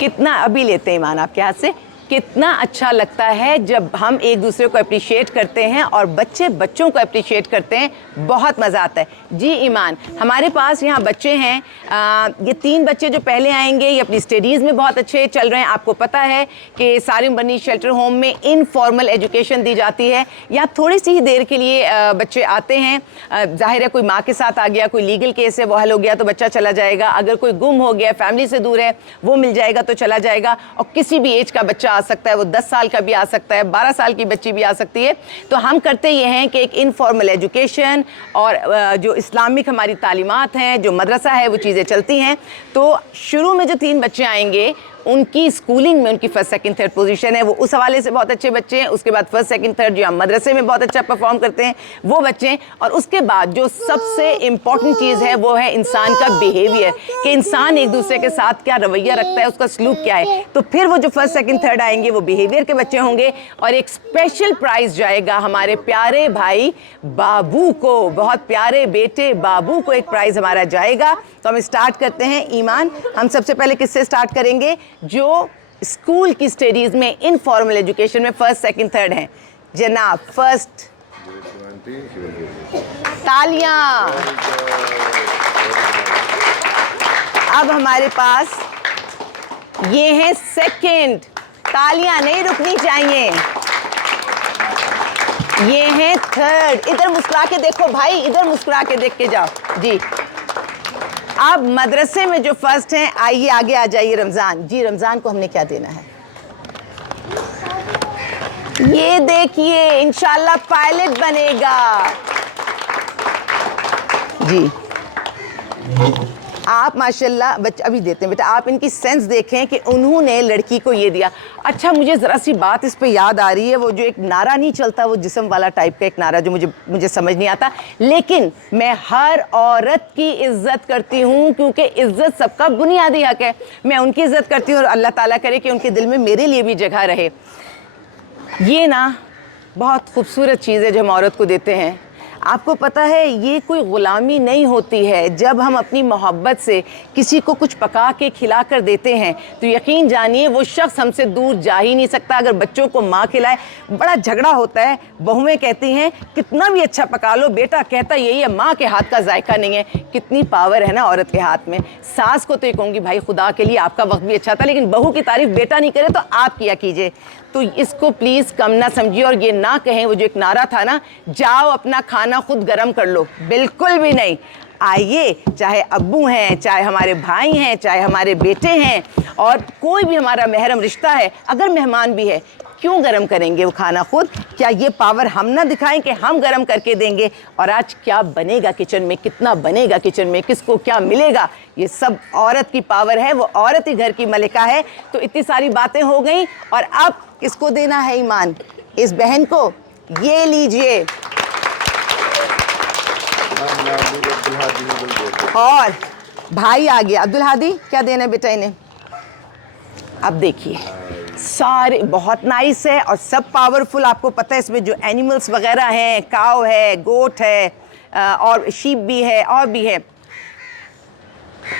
कितना अभी लेते हैं ईमान आपके हाथ से। कितना अच्छा लगता है जब हम एक दूसरे को अप्रिशिएट करते हैं और बच्चे बच्चों को अप्रिशिएट करते हैं, बहुत मज़ा आता है। जी ईमान, हमारे पास यहाँ बच्चे हैं, ये 3 बच्चे जो पहले आएंगे ये अपनी स्टडीज़ में बहुत अच्छे चल रहे हैं। आपको पता है कि सारिम बनी शेल्टर होम में इनफॉर्मल एजुकेशन दी जाती है। यहाँ थोड़ी सी ही देर के लिए बच्चे आते हैं। जाहिर है कोई माँ के साथ आ गया, कोई लीगल केस है वो हल हो गया तो बच्चा चला जाएगा, अगर कोई गुम हो गया, फैमिली से दूर है, वो मिल जाएगा तो चला जाएगा। और किसी भी एज का बच्चा सकता है, वो 10 साल का भी आ सकता है, 12 साल की बच्ची भी आ सकती है। तो हम करते ये हैं कि एक इनफॉर्मल एजुकेशन और जो इस्लामिक हमारी तालीमात हैं, जो मदरसा है, वो चीज़ें चलती हैं। तो शुरू में जो 3 बच्चे आएंगे उनकी स्कूलिंग में उनकी फर्स्ट सेकंड थर्ड पोजीशन है, वो उस हवाले से बहुत अच्छे बच्चे हैं। उसके बाद फर्स्ट सेकंड थर्ड जो हम मदरसे में बहुत अच्छा परफॉर्म करते हैं वो बच्चे हैं। और उसके बाद जो सबसे इम्पॉर्टेंट चीज़ है वो है इंसान का बिहेवियर, कि इंसान एक दूसरे के साथ क्या रवैया रखता है, उसका सलूक क्या है। तो फिर वो जो फर्स्ट सेकंड थर्ड आएंगे वो बिहेवियर के बच्चे होंगे। और एक स्पेशल प्राइज़ जाएगा हमारे प्यारे भाई बाबू को, बहुत प्यारे बेटे बाबू को एक प्राइज़ हमारा जाएगा। तो हम स्टार्ट करते हैं। ईमान, हम सबसे पहले किससे स्टार्ट करेंगे? जो स्कूल की स्टडीज़ में इनफॉर्मल एजुकेशन में फर्स्ट सेकंड थर्ड हैं। जनाब फर्स्ट, तालियां। अब हमारे पास ये है सेकंड, तालियां नहीं रुकनी चाहिए। ये है थर्ड, इधर मुस्कुरा के देखो भाई, इधर मुस्कुरा के देख के जाओ जी। अब मदरसे में जो फर्स्ट हैं, आइए आगे आ जाइए। रमज़ान जी, रमज़ान को हमने क्या देना है? ये देखिए, इंशाल्लाह पायलट बनेगा जी। आप माशाल्लाह बच्चे अभी देते हैं बेटा, आप इनकी सेंस देखें कि उन्होंने लड़की को ये दिया। अच्छा, मुझे ज़रा सी बात इस पे याद आ रही है, वो जो एक नारा नहीं चलता, वो जिस्म वाला टाइप का एक नारा जो मुझे समझ नहीं आता, लेकिन मैं हर औरत की इज़्ज़त करती हूँ क्योंकि इज़्ज़त सबका बुनियादी हक है। मैं उनकी इज़्ज़त करती हूँ और अल्लाह ताला करे कि उनके दिल में मेरे लिए भी जगह रहे। ये ना बहुत खूबसूरत चीज़ है जो हम औरत को देते हैं। आपको पता है ये कोई ग़ुलामी नहीं होती है। जब हम अपनी मोहब्बत से किसी को कुछ पका के खिला कर देते हैं तो यकीन जानिए वो शख्स हमसे दूर जा ही नहीं सकता। अगर बच्चों को माँ खिलाए, बड़ा झगड़ा होता है, बहुएं कहती हैं कितना भी अच्छा पका लो, बेटा कहता यही है माँ के हाथ का जायका नहीं है। कितनी पावर है ना औरत के हाथ में। सास को तो ये कहूँगी भाई खुदा के लिए आपका वक्त भी अच्छा था, लेकिन बहू की तारीफ बेटा नहीं करे तो आप किया कीजिए। तो इसको प्लीज़ कम ना समझिए और ये ना कहें वो जो एक नारा था ना, जाओ अपना खाना खुद गरम कर लो, बिल्कुल भी नहीं। आइए, चाहे अब्बू हैं, चाहे हमारे भाई हैं, चाहे हमारे बेटे हैं और कोई भी हमारा महरम रिश्ता है, अगर मेहमान भी है, क्यों गरम करेंगे वो खाना खुद? क्या ये पावर हम ना दिखाएं कि हम गरम करके देंगे? और आज क्या बनेगा किचन में, कितना बनेगा किचन में, किसको क्या मिलेगा, ये सब औरत की पावर है। वो औरत ही घर की मलिका है। तो इतनी सारी बातें हो गई और अब किसको देना है ईमान? इस बहन को। ये लीजिए। और भाई आ गया अब्दुल हादी, क्या देना है बेटा इन्हें? अब देखिए, सारे बहुत नाइस है और सब पावरफुल। आपको पता है इसमें जो एनिमल्स वगैरह हैं, काव है, गोट है और शीप भी है और भी है।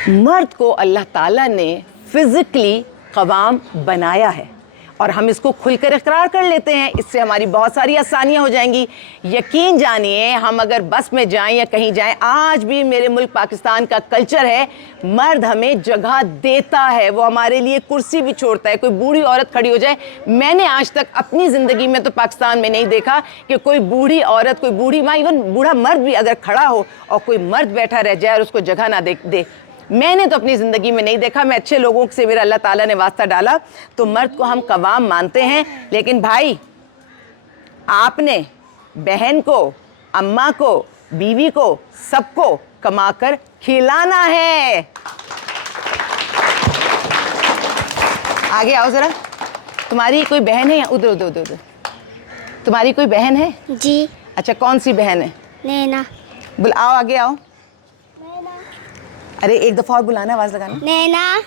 मर्द को अल्लाह ताला ने फिज़िकली क़वाम बनाया है और हम इसको खुलकर इकरार कर लेते हैं। इससे हमारी बहुत सारी आसानियां हो जाएंगी। यकीन जानिए, हम अगर बस में जाएं या कहीं जाएं, आज भी मेरे मुल्क पाकिस्तान का कल्चर है, मर्द हमें जगह देता है, वो हमारे लिए कुर्सी भी छोड़ता है। कोई बूढ़ी औरत खड़ी हो जाए, मैंने आज तक अपनी ज़िंदगी में तो पाकिस्तान में नहीं देखा कि कोई बूढ़ी औरत, कोई बूढ़ी माँ, इवन बूढ़ा मर्द भी अगर खड़ा हो और कोई मर्द बैठा रह जाए और उसको जगह ना दे। मैंने तो अपनी ज़िंदगी में नहीं देखा। मैं अच्छे लोगों से मेरा अल्लाह ताला ने वास्ता डाला। तो मर्द को हम कवाम मानते हैं, लेकिन भाई आपने बहन को, अम्मा को, बीवी को, सबको कमाकर खिलाना है। आगे आओ ज़रा। तुम्हारी कोई बहन है? उधर उधर उधर उधर। तुम्हारी कोई बहन है? जी। अच्छा, कौन सी बहन है? नैना। बुलाओ, आगे आओ। अरे एक दफ़ा और बुलाना, आवाज़ लगाना। नैना।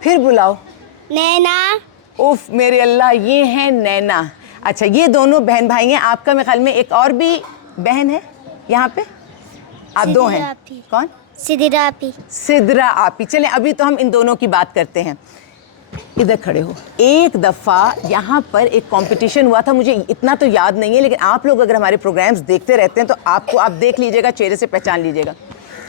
फिर बुलाओ। नैना। उफ मेरे अल्लाह, ये हैं नैना। अच्छा, ये दोनों बहन भाई हैं। आपका मेरे ख्याल में एक और भी बहन है यहाँ पे। आप दो हैं। कौन? सिदरा आपी। सिदरा आपी। चलें, अभी तो हम इन दोनों की बात करते हैं। इधर खड़े हो। एक दफ़ा यहाँ पर एक कंपटीशन हुआ था, मुझे इतना तो याद नहीं है, लेकिन आप लोग अगर हमारे प्रोग्राम्स देखते रहते हैं तो आप देख लीजिएगा, चेहरे से पहचान लीजिएगा।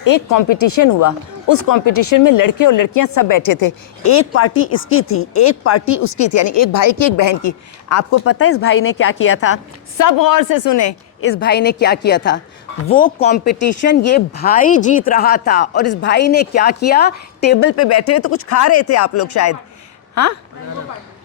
एक कंपटीशन हुआ, उस कंपटीशन में लड़के और लड़कियां सब बैठे थे। एक पार्टी इसकी थी, एक पार्टी उसकी थी, यानी एक भाई की एक बहन की। आपको पता है इस भाई ने क्या किया था? सब गौर से सुने, इस भाई ने क्या किया था? वो कंपटीशन ये भाई जीत रहा था और इस भाई ने क्या किया? टेबल पे बैठे हुए तो कुछ खा रहे थे आप लोग शायद, हाँ?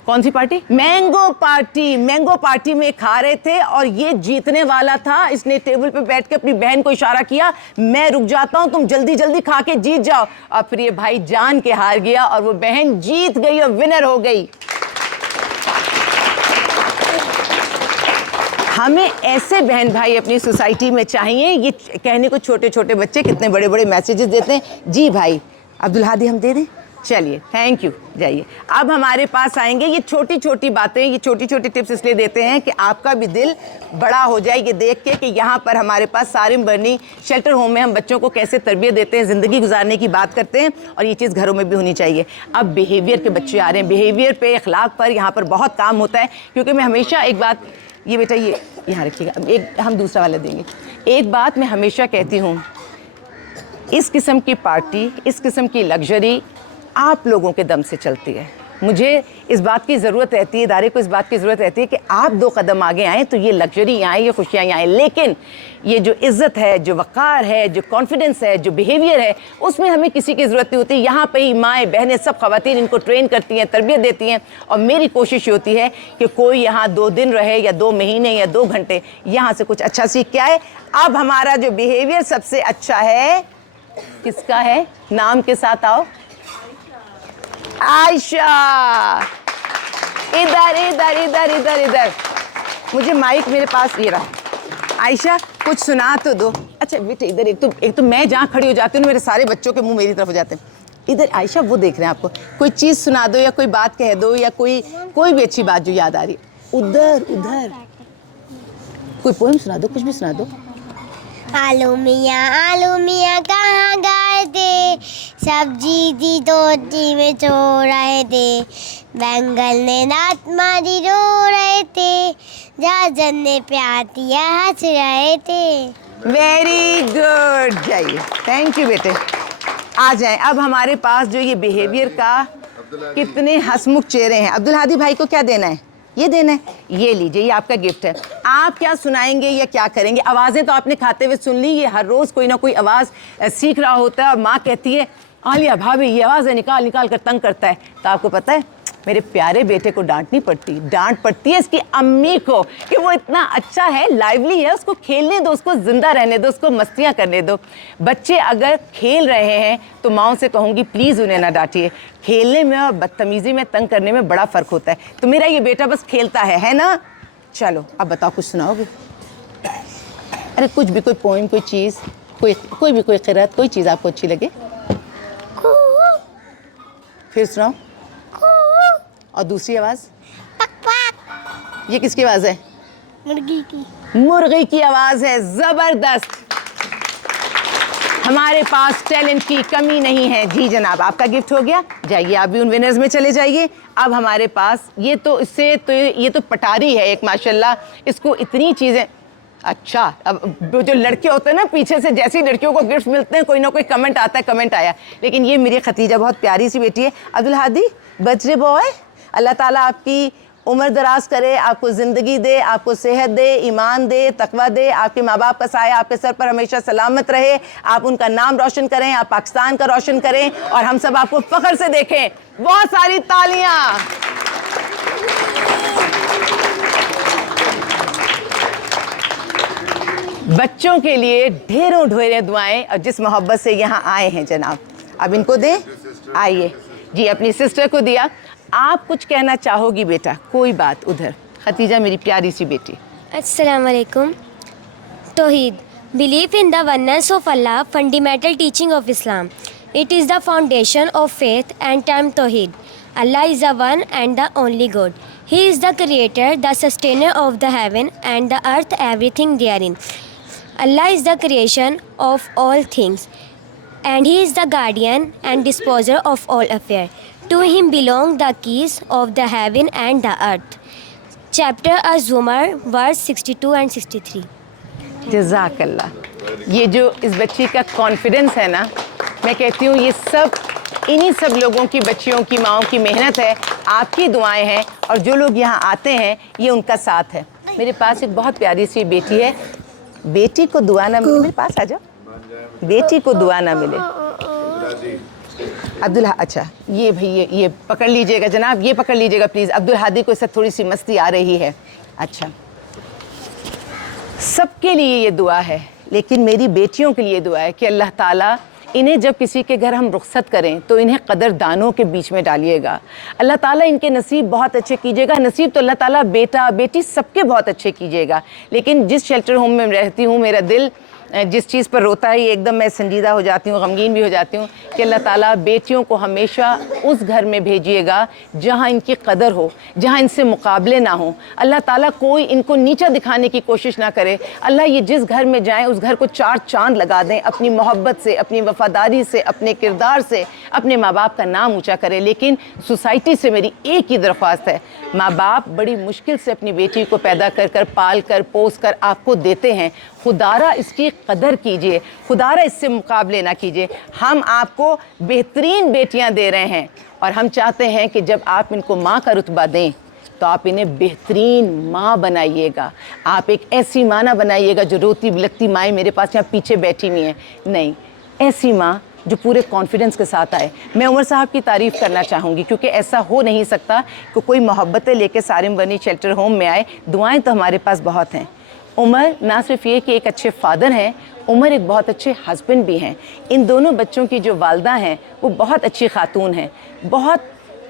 कौन सी party? Mango party. Mango party में खा रहे थे और ये जीतने वाला था। इसने टेबल पे बैठ के अपनी बहन को इशारा किया, मैं रुक जाता हूं, तुम जल्दी जल्दी खा के जीत जाओ। और फिर ये भाई जान के हार गया और वो बहन जीत गई और विनर हो गई। हमें ऐसे बहन भाई अपनी सोसाइटी में चाहिए। ये कहने को छोटे छोटे बच्चे कितने बड़े बड़े मैसेजेस देते हैं। जी भाई अब्दुल हादी हम दे दें? चलिए, थैंक यू, जाइए। अब हमारे पास आएंगे। ये छोटी छोटी बातें, ये छोटी छोटी टिप्स इसलिए देते हैं कि आपका भी दिल बड़ा हो जाए ये देख के कि यहाँ पर हमारे पास सारिम बर्नी शेल्टर होम में हम बच्चों को कैसे तरबियत देते हैं, ज़िंदगी गुजारने की बात करते हैं, और ये चीज़ घरों में भी होनी चाहिए। अब बिहेवियर के बच्चे आ रहे हैं, बिहेवियर पे, अखलाक पर यहाँ पर बहुत काम होता है। क्योंकि मैं हमेशा एक बात, ये बेटा ये यहाँ रखिएगा, एक हम दूसरा वाला देंगे। एक बात मैं हमेशा कहती हूँ, इस किस्म की पार्टी, इस किस्म की लग्जरी आप लोगों के दम से चलती है। मुझे इस बात की ज़रूरत रहती है, इदारे को इस बात की ज़रूरत रहती है कि आप 2 कदम आगे आएँ तो ये लग्जरी यहाँ आए, ये खुशियाँ यहाँ आएँ। लेकिन ये जो इज़्ज़त है, जो वक़ार है, जो कॉन्फिडेंस है, जो बिहेवियर है, उसमें हमें किसी की ज़रूरत नहीं होती। यहाँ पे ही माएँ बहनें सब ख़वातीन इनको ट्रेन करती हैं, तरबियत देती हैं। और मेरी कोशिश होती है कि कोई यहाँ 2 दिन रहे या 2 महीने या 2 घंटे, यहाँ से कुछ अच्छा सीख के आए। अब हमारा जो बिहेवियर सबसे अच्छा है, किसका है? नाम के साथ आओ। आयशा, इधर इधर इधर इधर इधर, मुझे माइक मेरे पास ये रहा। आयशा कुछ सुना तो दो। अच्छा बेटे इधर, एक तो मैं जहाँ खड़ी हो जाती हूँ मेरे सारे बच्चों के मुंह मेरी तरफ हो जाते हैं। इधर आयशा वो देख रहे हैं आपको, कोई चीज़ सुना दो या कोई बात कह दो या कोई भी अच्छी बात जो याद आ रही है। उधर उधर कोई पोएम सुना दो, कुछ भी सुना दो। आलू मियाँ कहाँ गए थे, सब्जी दी रोटी में सो रहे थे, बैंगल ने रात मारी रो रहे थे, जाजन ने प्यार दिया हंस रहे थे। वेरी गुड, जाइए, थैंक यू बेटे। आ जाएं। अब हमारे पास जो ये बिहेवियर का कितने हंसमुख चेहरे हैं। अब्दुल हादी भाई को क्या देना है? ये देना है, ये लीजिए, ये आपका गिफ्ट है। आप क्या सुनाएंगे या क्या करेंगे? आवाज़ें तो आपने खाते हुए सुन ली। ये हर रोज़ कोई ना कोई आवाज़ सीख रहा होता है और माँ कहती है आलिया भाभी ये आवाज़ें निकाल निकाल कर तंग करता है। तो आपको पता है मेरे प्यारे बेटे को डांटनी पड़ती, डांट पड़ती है इसकी अम्मी को कि वो इतना अच्छा है, लाइवली है, उसको खेलने दो, उसको ज़िंदा रहने दो, उसको मस्तियाँ करने दो। बच्चे अगर खेल रहे हैं तो माँ से कहूँगी प्लीज़ उन्हें ना डांटिए। खेलने में और बदतमीज़ी में, तंग करने में बड़ा फ़र्क होता है। तो मेरा ये बेटा बस खेलता है ना? चलो अब बताओ, कुछ सुनाओगे? अरे कुछ भी, कोई पोइम, कोई चीज़, कोई भी, कोई क़िरात, कोई चीज़ आपको अच्छी लगे। फिर सुनाओ। और दूसरी आवाज़? पक पक। ये किसकी आवाज़ है? मुर्गी की। मुर्गी की आवाज़ है। ज़बरदस्त। हमारे पास टैलेंट की कमी नहीं है। जी जनाब, आपका गिफ्ट हो गया। जाइए आप भी उन विनर्स में चले जाइए। अब हमारे पास ये तो पटारी है एक, माशाल्लाह, इसको इतनी चीज़ें। अच्छा, अब जो लड़के होते हैं ना, पीछे से जैसी लड़कियों को गिफ्ट मिलते हैं कोई ना कोई कमेंट आता है, कमेंट आया। लेकिन ये मेरी खतीजा बहुत प्यारी सी बेटी है। अब्दुल हादी बर्थडे बॉय, अल्लाह ताला आपकी उम्र दराज करे, आपको ज़िंदगी दे, आपको सेहत दे, ईमान दे, तकवा दे, आपके माँ बाप का साया आपके सर पर हमेशा सलामत रहे, आप उनका नाम रोशन करें, आप पाकिस्तान का रोशन करें और हम सब आपको फ़ख्र से देखें। बहुत सारी तालियाँ। बच्चों के लिए ढेरों ढेरों दुआएं, और जिस मोहब्बत से यहाँ आए हैं जनाब, अब इनको दें। आइए जी, अपनी सिस्टर को दिया। आप कुछ कहना चाहोगी बेटा? कोई बात। उधर खतीजा मेरी प्यारी सी बेटी। अस्सलाम वालेकुम। तौहीद, believe in the oneness of Allah, fundamental teaching of Islam. It is the foundation of faith and term तौहीद। Allah is the one and the only God. He is the creator, the sustainer of the heaven and the earth, everything therein. Allah is the creation of all things, and He is the guardian and disposer of all affairs. To him belong the keys of the heaven and the earth. Chapter Az-Zumar, verse 62 and 63. जज़ाकल्लाह। ये जो इस बच्ची का confidence है ना, मैं कहती हूँ ये सब इन्हीं सब लोगों की, बच्चियों की, माओं की मेहनत है, आपकी दुआएं हैं, और जो लोग यहाँ आते हैं ये उनका साथ है। मेरे पास एक बहुत प्यारी सी बेटी है, बेटी को दुआ ना मिले, मेरे पास आ जाओ, बेटी को दुआ ना मिले। अब्दुल, अच्छा ये भाई ये पकड़ लीजिएगा जनाब, ये पकड़ लीजिएगा प्लीज़। अब्दुल हादी को इससे थोड़ी सी मस्ती आ रही है। अच्छा, सबके लिए ये दुआ है, लेकिन मेरी बेटियों के लिए दुआ है कि अल्लाह ताला इन्हें जब किसी के घर हम रुखसत करें तो इन्हें कदरदानों के बीच में डालिएगा। अल्लाह ताला इनके नसीब बहुत अच्छे कीजिएगा। नसीब तो अल्लाह ताला बेटा बेटी सबके बहुत अच्छे कीजिएगा, लेकिन जिस शेल्टर होम में रहती हूँ, मेरा दिल जिस चीज़ पर रोता है, ये एकदम मैं संजीदा हो जाती हूँ, गमगीन भी हो जाती हूँ कि अल्लाह ताला बेटियों को हमेशा उस घर में भेजिएगा जहाँ इनकी कदर हो, जहाँ इनसे मुकाबले ना हो। अल्लाह ताला कोई इनको नीचा दिखाने की कोशिश ना करे। अल्लाह ये जिस घर में जाएं उस घर को 4 चांद लगा दें, अपनी मोहब्बत से, अपनी वफादारी से, अपने किरदार से अपने माँ बाप का नाम ऊँचा करे। लेकिन सोसाइटी से मेरी एक ही दरख्वास्त है, माँ बाप बड़ी मुश्किल से अपनी बेटी को पैदा कर कर, पाल कर, पोस कर आपको देते हैं, खुदारा इसकी कदर कीजिए, खुदारा इससे मुकाबले ना कीजिए। हम आपको बेहतरीन बेटियां दे रहे हैं और हम चाहते हैं कि जब आप इनको माँ का रुतबा दें तो आप इन्हें बेहतरीन माँ बनाइएगा। आप एक ऐसी माँ ना बनाइएगा जो रोती बिलखती माएँ मेरे पास यहाँ पीछे बैठी हुई हैं, नहीं, ऐसी माँ जो पूरे कॉन्फिडेंस के साथ आए। मैं उमर साहब की तारीफ़ करना चाहूँगी क्योंकि ऐसा हो नहीं सकता कि कोई मोहब्बतें लेके सारिम बनी शेल्टर होम में आए। दुआएं तो हमारे पास बहुत हैं। उमर ना सिर्फ ये कि एक अच्छे फ़ादर हैं, उमर एक बहुत अच्छे हस्बैंड भी हैं। इन दोनों बच्चों की जो वालदा हैं वो बहुत अच्छी खातून हैं, बहुत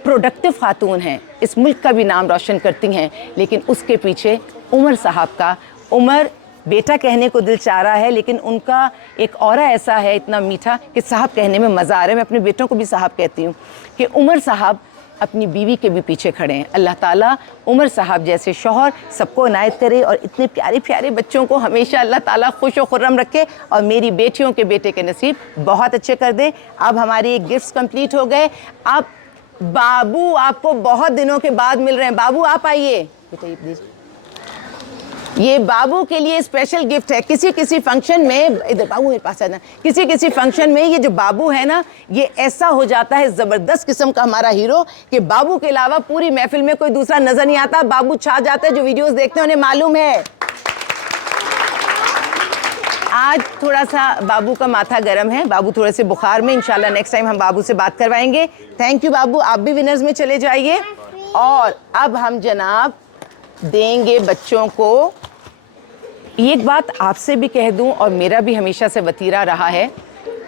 प्रोडक्टिव खातून हैं, इस मुल्क का भी नाम रोशन करती हैं। लेकिन उसके पीछे उमर साहब का, उमर बेटा कहने को दिल चाह रहा है, लेकिन उनका एक औरा ऐसा है इतना मीठा कि साहब कहने में मज़ा आ रहा है। मैं अपने बेटों को भी साहब कहती हूँ कि उमर साहब अपनी बीवी के भी पीछे खड़े हैं। अल्लाह ताला उमर साहब जैसे शौहर सबको इनायत करे और इतने प्यारे प्यारे बच्चों को हमेशा अल्लाह ताला खुश व खुर्रम रखे और मेरी बेटियों के बेटे के नसीब बहुत अच्छे कर दे। अब हमारे गिफ्ट्स कंप्लीट हो गए। अब बाबू आपको बहुत दिनों के बाद मिल रहे हैं। बाबू आप आइए बेटा, ये प्लीज़, ये बाबू के लिए स्पेशल गिफ्ट है। किसी फंक्शन में, इधर बाबू मेरे पास आना, किसी फंक्शन में ये जो बाबू है ना, ये ऐसा हो जाता है ज़बरदस्त किस्म का हमारा हीरो कि बाबू के अलावा पूरी महफिल में कोई दूसरा नज़र नहीं आता। बाबू छा जाता है, जो वीडियोस देखते हैं उन्हें मालूम है। आज थोड़ा सा बाबू का माथा गर्म है, बाबू थोड़े से बुखार में, इंशाल्लाह नेक्स्ट टाइम हम बाबू से बात करवाएंगे। थैंक यू बाबू, आप भी विनर्स में चले जाइए। और अब हम जनाब देंगे बच्चों को, एक बात आपसे भी कह दूं और मेरा भी हमेशा से वतीरा रहा है,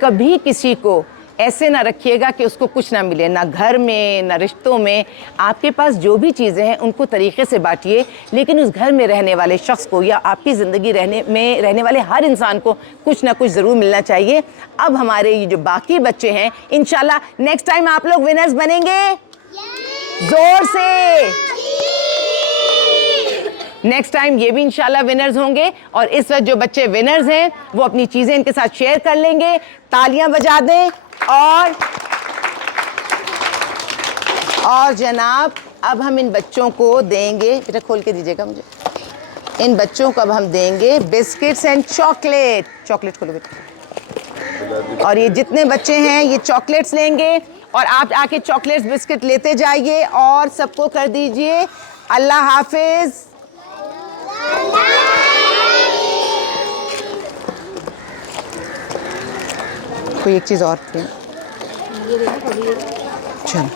कभी किसी को ऐसे ना रखिएगा कि उसको कुछ ना मिले, ना घर में ना रिश्तों में। आपके पास जो भी चीज़ें हैं उनको तरीक़े से बांटिए, लेकिन उस घर में रहने वाले शख्स को या आपकी ज़िंदगी रहने वाले हर इंसान को कुछ ना कुछ ज़रूर मिलना चाहिए। अब हमारे ये जो बाकी बच्चे हैं, इंशाल्लाह नेक्स्ट टाइम आप लोग विनर्स बनेंगे। जोर से नेक्स्ट टाइम ये भी इंशाल्लाह विनर्स होंगे। और इस वक्त जो बच्चे विनर्स हैं वो अपनी चीज़ें इनके साथ शेयर कर लेंगे। तालियां बजा दें। और जनाब अब हम इन बच्चों को देंगे, बेटा खोल के दीजिएगा मुझे, इन बच्चों को अब हम देंगे बिस्किट्स एंड चॉकलेट। चॉकलेट खोलो बेटा। और ये जितने बच्चे हैं ये चॉकलेट्स लेंगे और आप आके चॉकलेट्स बिस्किट लेते जाइए और सबको कर दीजिए अल्लाह हाफिज। कोई एक चीज़ और चलो।